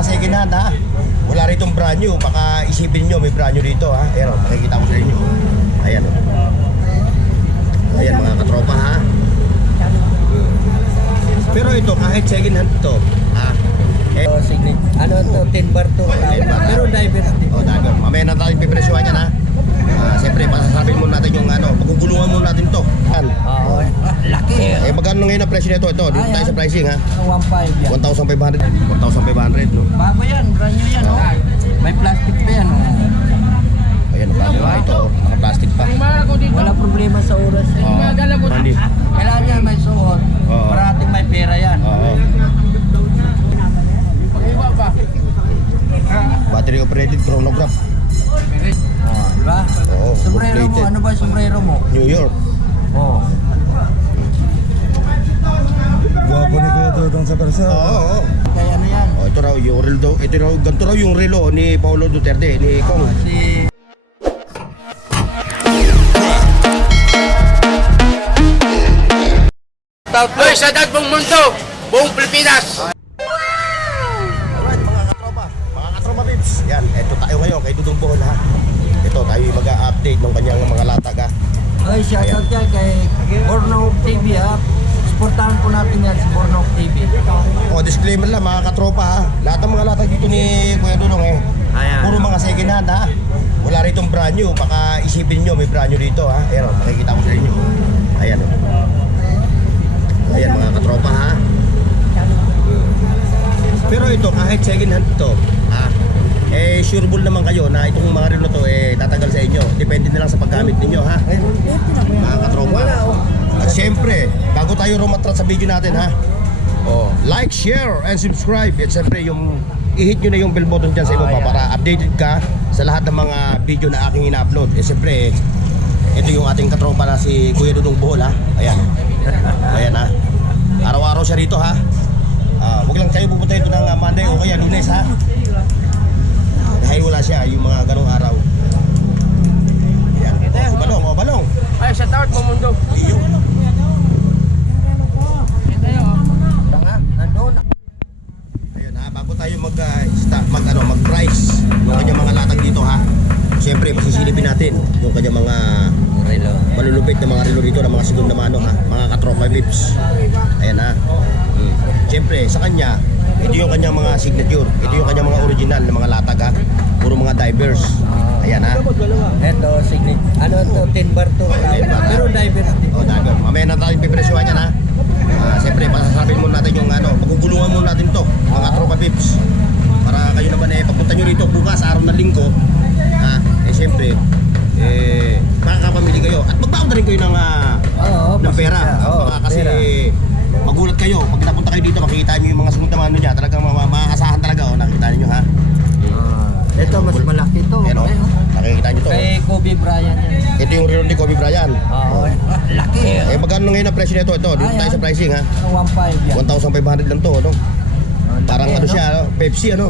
mga second hand ha. Wala ritong brand new. Baka isipin nyo may brand new dito ha. Ayan o, makikita ko sa inyo. Ayan o. Ayan mga katropa ha. Pero ito kahit second hand to ha. Ano to, 10 bar to. Pero diverse din. O diver. Mamaya na tayo pipresyohan yan ha. Siyempre pasasabihin muna natin yung ano. Pagugulungan muna natin to. Yan. Oo. Laki. Eh magkano ngayon ang presyo nito? Ito, dito tayo sa pricing ha. 1.5 yan. 1,500. 1,500 no. Bago yan, brand new yan. Oh. May plastic pa yan. Oh. Ayan, bago nga ito. Naka-plastic pa. Wala problema sa oras. Mandi. Kailangan yan may suot. Oo. Parating may pera yan. Oo. Battery operated chronograph. Diba? Oo, Sombrero mo, completed. ano ba yung sombrero mo? New York. Oo. Gwapo ni Kuya Dudong sa persa. Oo. Kaya ano yan? Oh, ito raw yung relo. Ito raw ganito raw yung relo ni Paulo Duterte, ni Kong. Si... Hoy, sa dad buong mundo, buong Pilipinas. Alright mga katropa babes. Yan, ito tayo ngayon kay Dudong Bohol ha. Ito tayo mag-update ng kanyang mga latag ha. Ay, shoutout yan kay Bornok TV ha. Supportahan po natin yan si Bornok TV. O disclaimer lang mga katropa ha. Lahat ng mga latag dito ni Kuya Dudong Ayan. puro mga second hand ha. Wala ritong brand new. Baka isipin nyo may brand new dito ha. Ayan o, makikita ko sa inyo. Ayan o. Ayan mga katropa ha. Pero ito kahit second hand to ha. Eh sureball naman kayo na itong mga relo to tatagal sa inyo. Depende na lang sa paggamit ninyo ha. Mga katropa. At syempre, bago tayo rumatrat sa video natin ha. Oh, like, share, and subscribe. At syempre yung i-hit nyo na yung bell button dyan sa ibaba para updated ka sa lahat ng mga video na aking ina-upload. Eh syempre, ito yung ating katropa na si Kuya Dudong Bohol ha. Ayan. Ayan ha. Araw-araw siya rito ha. Huwag lang kayo pupunta ito ng Monday o kaya Lunes ha. Dahil wala siya yung mga ganong araw. Ayan. O, balong, o balong. Ay, sa tawad buong mundo. Iyo. Tanga, nandun. Ayun ha, bago tayo mag-price yung kanyang mga latag dito ha. Siyempre, pasisilipin natin yung kanyang mga Relo. malulupit na mga relo dito ng mga segunda mano ha. Mga katropa vips. Ayan ha. Siyempre, sa kanya, ito yung kanyang mga signature. Ito yung kanyang mga original na mga latag ha. Puro mga divers. Ayan ha. Ito, signature. Ano to, 10 bar to. 10 bar, Pero diverse din. O, diver. Mamaya na tayo pipresyohan yan ha. Siyempre, pasasabihin muna natin yung ano, pagugulungan muna natin to, mga tropa pips. Para kayo naman pagpunta nyo rito bukas, araw ng linggo, siyempre, makakapamili kayo. At magbaon na rin kayo ng pera. Baka kasi magulat kayo. Pag napunta kayo dito, makikita nyo yung mga segunda mano niya. Talagang makakasahan talaga. Nakikita nyo ha. Ito, mas malaki to. Pero, nakikita nyo to. Kay Kobe Bryant yan. Ito yung relo ni Kobe Bryant. Oo. Laki. Magkano ngayon ang presyo nito? Ito, dito tayo sa pricing ha. 1.5 yan. 1,500 lang to, no? Parang ano siya, no? Pepsi, ano?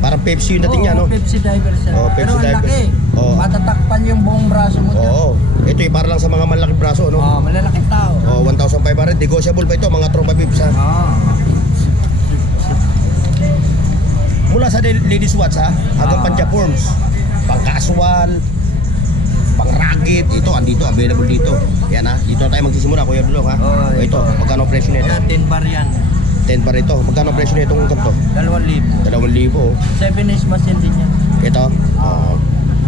Parang Pepsi yung dating niya, no? Pepsi divers yan. Oo, Pepsi Pero ang divers. laki. Oo. Matatakpan yung buong braso mo dyan. Oo. Ito para lang sa mga malaking braso, no? Malalaking tao. 1,500. Negotiable pa ito, mga tropa pips, ha? Mula sa ladies watch, ha? Hanggang pang-Japorms. Pang-casual, pang-rugged. Ito, andito, available dito. Yan, ha? Dito na tayo magsisimula, Kuya Dudong, ha? Ito, magkano ang presyo nito? 10 bar yan. 10 pa rito. Magkano ang presyo nito kung ganito? 2,000. 2,000, oh. 7 is machine din yan. Ito?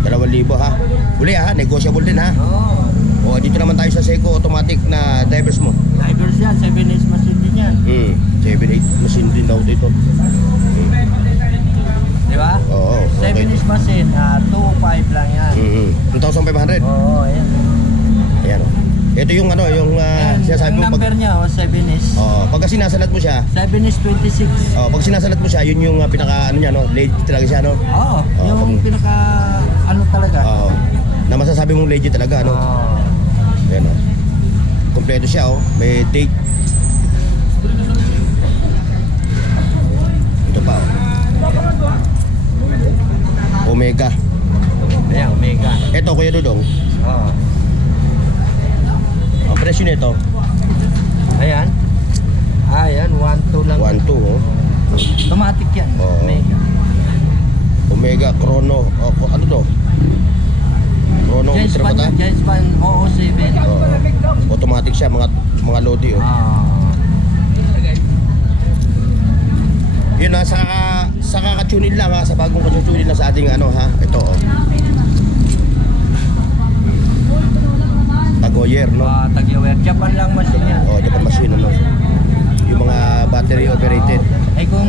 2,000 ha. Uli ha, negotiable din ha. O, dito naman tayo sa Seiko automatic na divers mo. Divers yan, 7 is machine din yan. 7-8 machine din daw dito. Di ba? Oo. 7 is machine, 2,500 lang yan. 2,500. Oo, ayan. Ayan o. Ito yung ano, yung sinasabi Ang mo number niya, 7 is. pagka sinasalat mo siya, 7 is 26. pag sinasalat mo siya, yun yung pinaka ano niya no, legit talaga siya no. Oo, yung pinaka ano talaga. Na masasabi mong legit talaga no. Ayan o. Kompleto siya oh, may date. Ito pa oh. Omega. Ayan, Omega. Ito Kuya Dudong. Ang presyo nito, Ayan. Ayan, 1,2 lang. 1,2 oh. Automatic yan. Oo. Mega. Omega Chrono. Ano to? Chrono Giants Ultra ba Band ta? yan, Giants Band 007. Oo. Automatic siya, mga Lodi. Oh. Yun ha, sa kaka-tunin lang ha, sa bagong kaka-tunin lang sa ating ano ha. Ito oh. Tagoyer, no? Tag-Heuer. Japan lang machine yan. Oh, Japan machine, ano? Yung mga battery operated. Ay kung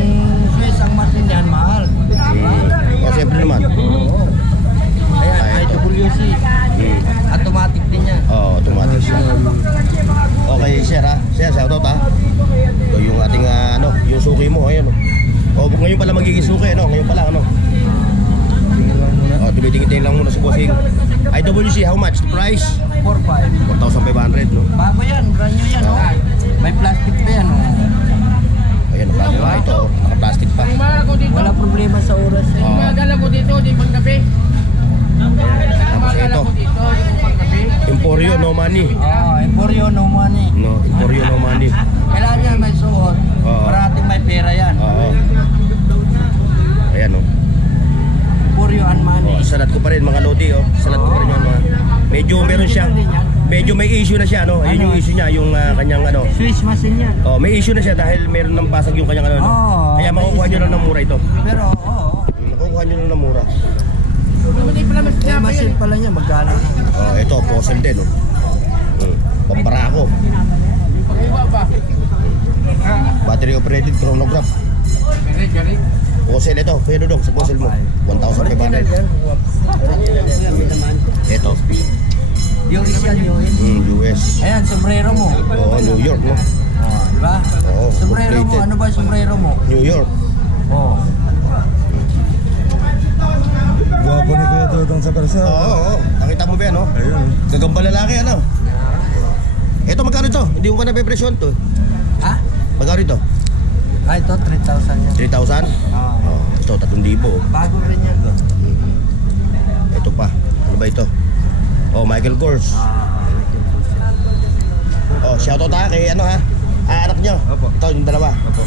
Swiss ang machine yan, mahal. Oh, siyempre naman. Oo. Ayan, Ay, ito. IWC. Automatic din yan. Oh, automatic siya. Okay, sir ha. Sir, shoutout ha. Ito yung ating yung suki mo, ayun. Oh, ngayon pala magiging suki, no? Ngayon pala, ano? Oh, tumitingin lang muna sa bossing. IWC, how much? The price? 4.5. 4,500, no? Bago yan, brand new yan. Oh. May plastic pa yan. Oh. Ayan, bago nga ito. Oh. Naka-plastic pa. Wala problema sa oras. Eh. Oh. Magala ko dito, di panggabi. Tapos ito. Dito, di panggabi. Emporio, no money. Emporio, no money. No, Emporio, no money. Kailangan yan may suot. Oo. Parating may pera yan. Oo. Ayan, no? Emporio and money. Oh, salat ko pa rin mga Lodi, oh. Salat ko pa rin yun, medyo meron siya. Medyo may issue na siya, no? Ayun yung issue niya, yung kanyang ano. Swiss machine yan. Oh, may issue na siya dahil meron ng basag yung kanyang ano. No? Oo. Kaya makukuha nyo lang ng mura ito. Pero, oo. Makukuha nyo lang ng mura. Eh, machine pala niya, magkano na. Oh, ito, fossil din, oh. Pambarako. Battery operated chronograph. Fossil ito, pwede dong sa fossil mo. 1,500. Ito. Yung isyan yun. US. Ayan, sombrero mo. Oo, New York, no? Diba? Oo, Sombrero mo, plated. ano ba yung sombrero mo? New York. Oo. Gwapo ni Kuya Dodong sa Barsa. Oo. Nakita mo ba yan, no? Ayun. Gagamba lalaki, ano? Ito, magkano ito? Hindi mo pa nape-presyon to. Ha? Magkano ito? Ito, 3,000 yan. 3,000? Oo. Oh, ito, 3,000. Bago rin yan. Ito pa. Ano ba ito? Oh, Michael Kors. Oh, shoutout ha kay ano ha? Anak nyo. Opo. Ito, yung dalawa. Opo.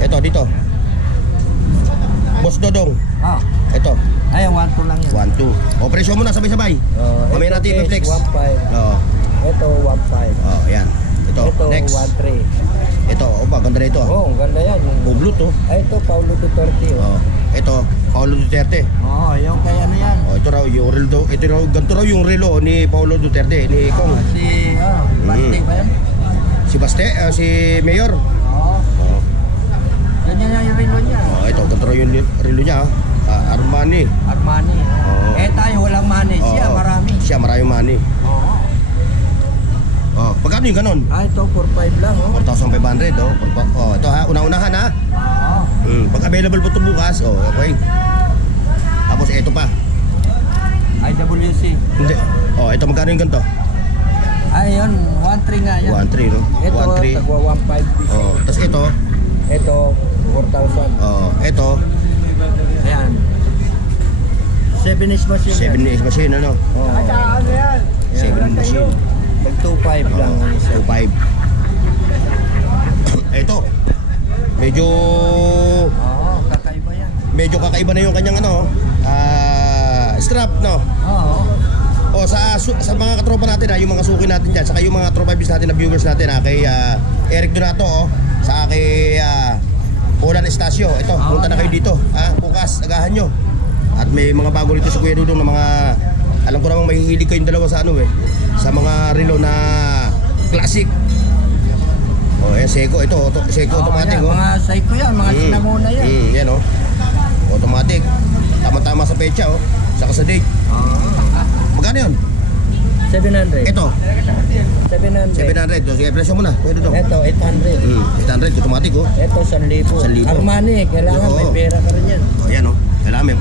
Ito, dito. Boss Dodong. Ah. Ito, Ay, 1-2 lang yan. 1, 2. Operasyon muna, sabay-sabay. Mamaya ito, natin guys, i-flex. 1.5. Oo. Ito, 1.5. Oh, ayan. Ito, Ito, next. 1.3. Ito, opa, ganda na ito. Oo, ang ganda yan. Ublot to. Ay, ito, Paulo Duterte. Oh. Ito, Paulo Duterte. Oo, yung kay ano yan. Oh, ito raw yung relo. Ito raw, ganito raw yung relo ni Paulo Duterte, ni Kong. Si, Bante ba yan? Si Baste, si Mayor. Oo. Oh. Ganyan yung relo niya. Oh, ito, ganito raw yung relo niya. Armani. Armani. Oo. Eh, tayo walang money. Siya, Oo. marami. Siya, maraming money. Oo. Oh, pagkano yung ganon? Ah, ito, 4.5 lang, oh. 4,500, oh. Oh, ito ha, una-unahan ha. Oo. Pag available po ito bukas, oh, okay. Tapos ito pa. IWC. Hindi. Oh, ito magkano yung ganito? Ay, yun, 1.3 nga yan. 1,300, no? Ito, 1,300. tagwa 1.5 piso. Oh, tapos ito, Ito, 4,000. oh, ito, Ayan. 7 is machine. 7 machine, ano? Oo. 7 machine. Pag 2.5 lang Oh, ang isa. 2,500. Ito, medyo Oo, kakaiba yan. kakaiba na yung kanyang ano, strap, no? Oo. O sa mga katropa natin yung mga suki natin diyan, saka yung mga tropa bis natin na viewers natin kay Eric Donato sa kay Polan Estacio. Ito, punta na kayo dito. Bukas agahan nyo. At may mga bago rito sa Kuya Dudong na mga alam ko namang mahihilig kayong dalawa sa sa mga relo na classic. Oh, Seiko ito, Seiko automatic yan, mga Seiko yan, mga sinanguna yan. Yan automatic. Tama-tama sa pecha saka sa date. Magkano yun? 700. Ito, 700. 700. So, sige, presyo mo na. Pwede to. Ito, 800. 800, automatic Ito, 1,000. 1,000. Armani, kailangan may Oo. pera ka rin yan. Oh, yan Kailangan may...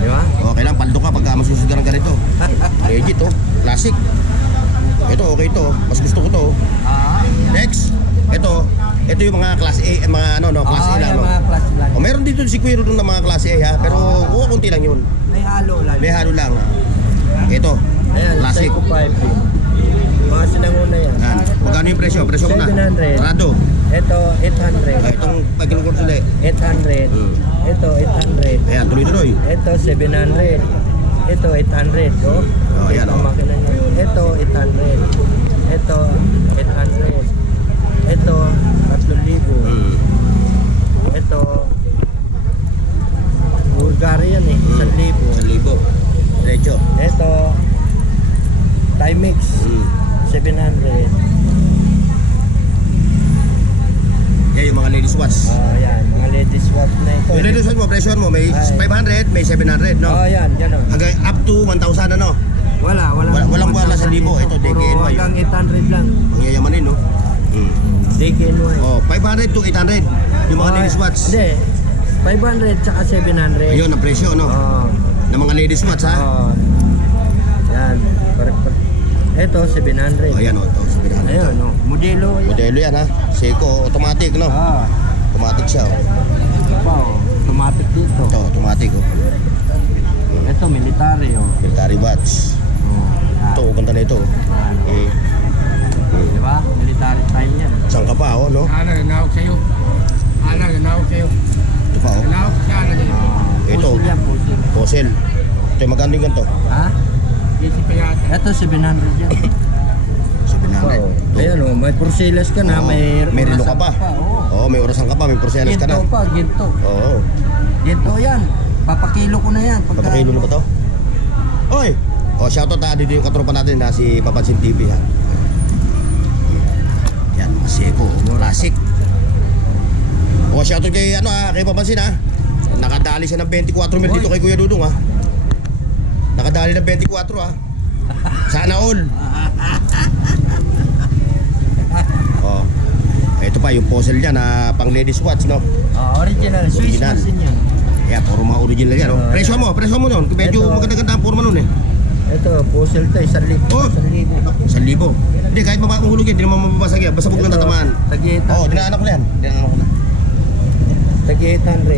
Di ba? Kailangan paldo ka pagka masusugaran ka rito. Legit classic. Ito, okay to. Mas gusto ko to. Next, ito yung mga class A, mga class A lang. Yung mga class lang. Meron dito si Kuya Dudong na mga class A pero kunti lang yun. May halo lang. May halo lang. Ito, Ayan, classic. Seiko 5. Mga sinanguna yan. Yan. Magkano yung presyo? Presyo mo na. 700. Rado. Ito, 800. Itong pagkilukur sila 800. Ito, 800. Ayan, tuloy-tuloy. Ito, 700. Ito, 800. Oh, Ayan, ito, makina niya. Ito, 800. Ito, 800. Ito, 3,000. Ito, Bulgarian eh, 1,000. 1,000. Diretso. Ito, Timex, 700. Yan yung mga ladies watch. Oh, yan, mga ladies watch na ito. Yung ladies watch mo, presyo mo, may Ay. 500, may 700, no? Oh, yan, yan oh. Hanggang up to 1,000, ano? Walang wala sa libo. Ito, DKNY. Hanggang 800 lang. Ang yayamanin, no? DKNY. Oh, 500 to 800. Yung mga ladies watch. Hindi. 500 tsaka 700. Ayun, ang presyo, no? Oh. Ng mga ladies watch, ha? Oh. Yan. Correct. Ito, 700. Oh, ayan, oh. Ito, 700. Ayun, no. Modelo yan. Modelo yan, ha? Seiko, automatic, no? Ah. Automatic siya, oh. Ito pa, oh. Automatic dito. Ito, automatic, oh. Ito, military, oh. Military watch. Oh. Yan. Ito, ganda na ito. Yan, oh. Di ba? Military style yan. Saan ka pa, oh, no? Ano, nanawag sa'yo. Ano, nanawag sa'yo. Ito pa, oh. Nanawag siya, ano yun. Ito. Pusil yan, pusil. Fossil. Ito, yung magkano yung ganito? Ha? Isip pa yata. Ito, 700 yan. 700. Oh. Ito. Ayan, oh. May porcelas ka na. Oo. May relo ka pa. Oh. Oo, may orasan ka pa, may porsenas ka na. Ginto pa, ginto. Oo. Ginto yan. Papakilo ko na yan. Papakilo na ba to? Oy! O, shoutout na dito yung katropa natin na si Papansin TV, ha? Yan, mga Seiko, classic. O, shoutout kay, ano, ha, kay Papansin, ha? Nakadali siya ng 24 mil dito kay Kuya Dudong, ha? Nakadali ng 24, ha? Sana all. O, ito pa, yung puzzle niya na pang ladies watch, no? Original. Swiss Original. machine yan. Kaya, puro mga original yan, no? Presyo mo nun. Medyo Ito. maganda-ganda ang forma nun, eh. Ito, puzzle to. 1,000. Oh. 1,000. 1,000. Hindi, kahit mapakuhulog yan, hindi naman mababasag yan. Basta huwag lang tatamaan. Tag-800. Oo, dinaanak ko na yan. Dinaanak ko na. Tag-800.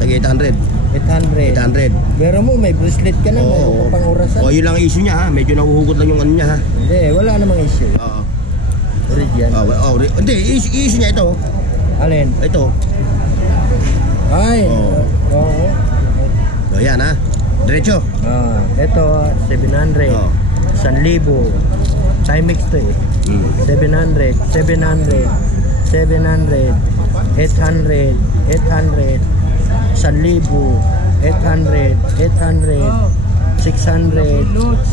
Tag 800. 800. 800. Pero mo, may bracelet ka na. May pang orasan. Oo, yun lang ang issue niya, ha? Medyo nahuhugot lang yung ano niya, ha? Hindi, wala namang issue. Oo. Original. Hindi, issue niya ito. Alin? Ito. Ay. Oo. Oo. O, yan, ha? Diretso. Ito, 700. Oo. 1,000. Timex to eh. 700. 700. 700. 800. 800. 1,000. 800. 800. 600.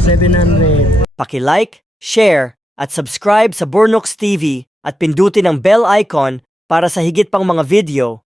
700. Paki-like, share, at subscribe sa Bornox TV at pindutin ang bell icon para sa higit pang mga video